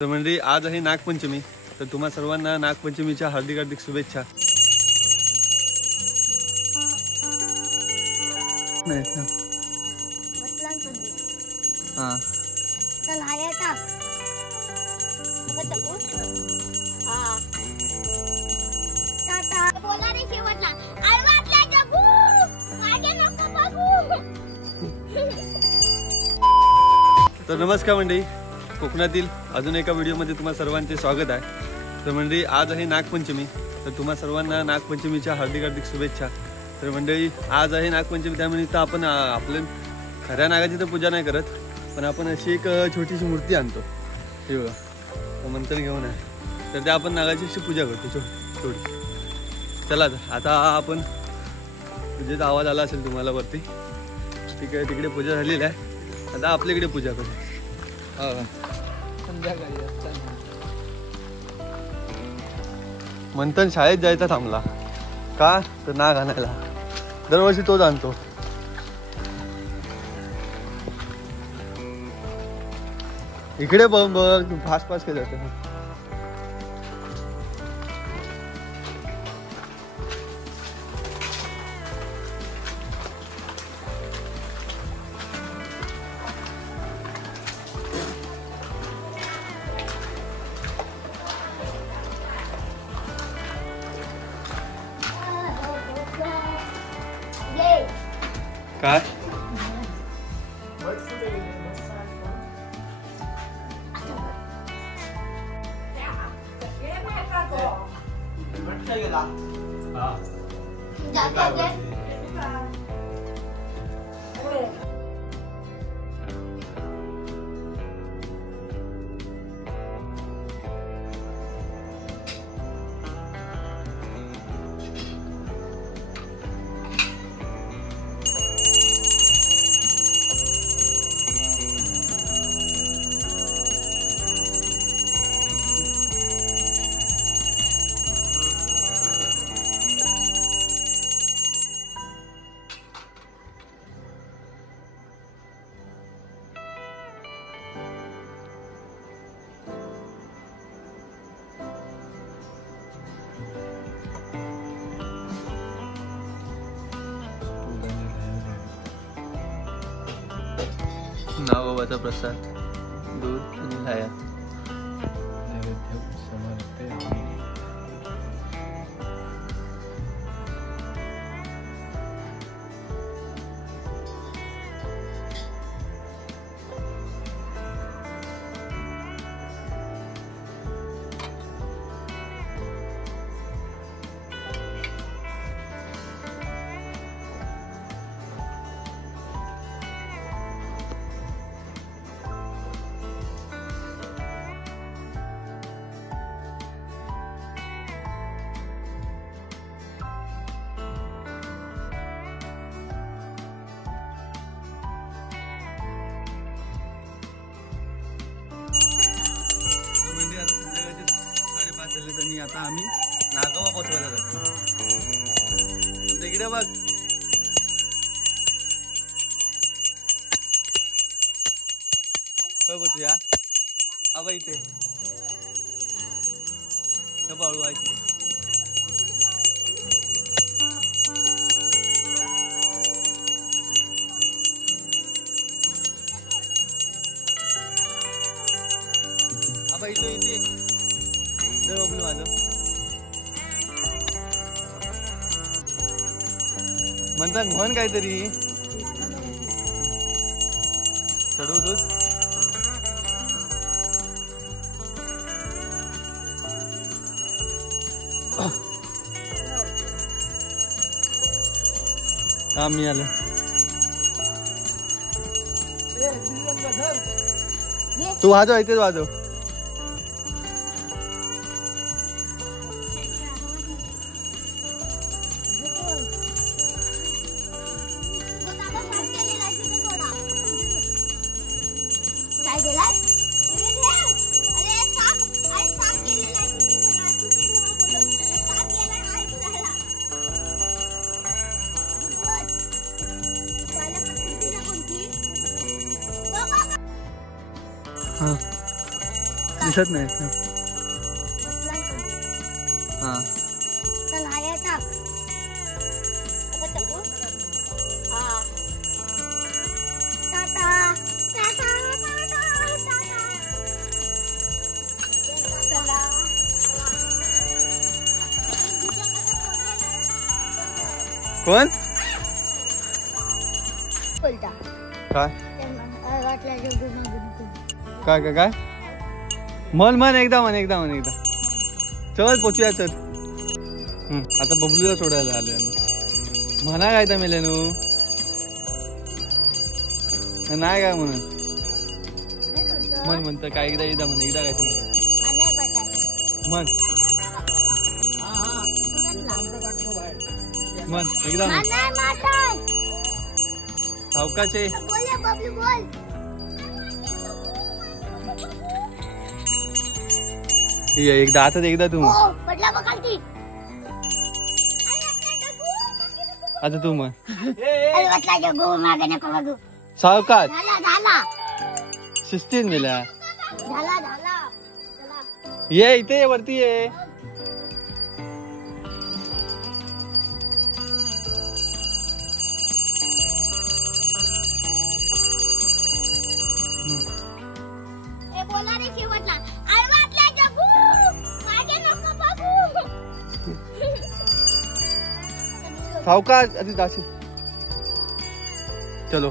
तर म्हणजे आज आहे नागपंचमी, तर तुम्हा सर्वांना नागपंचमीच्या हार्दिक हार्दिक शुभेच्छा. नाही का? हां चल हाय टाक. हां टाटा बोला रे शेवटला. अलवातला जगू माझे नको बघू. तर नमस्कार मंडळी, कोकणातील अजून एका व्हिडिओमध्ये तुम्हा सर्वांचे स्वागत आहे. तर मंडळी आज आहे नागपंचमी, तर तुम्हा सर्वांना नागपंचमीच्या हार्दिक हार्दिक शुभेच्छा. तर मंडळी आज आहे नागपंचमी, त्यानिमित्त आपण आपल्या खऱ्या नागाची तर पूजा नाही करत, पण आपण अशी एक छोटीशी मूर्ती आणतो. हे बघा मंथन घेऊन आहे, तर त्या आपण नागाची अशी पूजा करतो थोडी. चला तर आता आपण पूजेचा आवाज आला असेल तुम्हाला वरती. ठीक आहे, तिकडे पूजा झालेली आहे, आता आपल्याकडे पूजा करू. मंथन शाळेत जायचा थांबला का, तर नाग आणायला. दरवर्षी तोच आणतो. इकडे बघ बघ फास्ट फास्ट केलं जातं. काय नागोबाचा प्रसाद, दूध आणि लाया. आणि आता आम्ही नागोबा पोचवायला जातो. इकडे बघ, पोचूया आबा इथे बाळू आहे तिथे. आबा इथे इथे माझं म्हणतात म्हण काहीतरी चढू तूच. हा मी आलो. तू वाजव, इथेच वाजव. काय गेलाय अरे साप आहे, साप केलेला आहे किती घरात किती घेऊन बोलत साप गेलाय आहे तुला. पहिला पत्ती ना कोणती. हां दिसत नाही. हा चल हाय टाक. आता टाकू. हा टाटा टाटा टाटा टाटा. चला कोण पलटा काय वाटला काय काय काय मन एकदा चल पोचूया चल. आता बबलूला सोडायला आलोय म्हणा काय तर मेल्यानू नाही काय म्हणून म्हणतं काय एकदा काय म्हण एकदा सावकाशे एकदा आता एकदा तू आता तू म्हण सावकाश शिस्तीत मेल्या ये इथे वरती ये. बोला रे शेवटला वाटला जगू मागे नको बघू. सावकाश आधी जाशील. चलो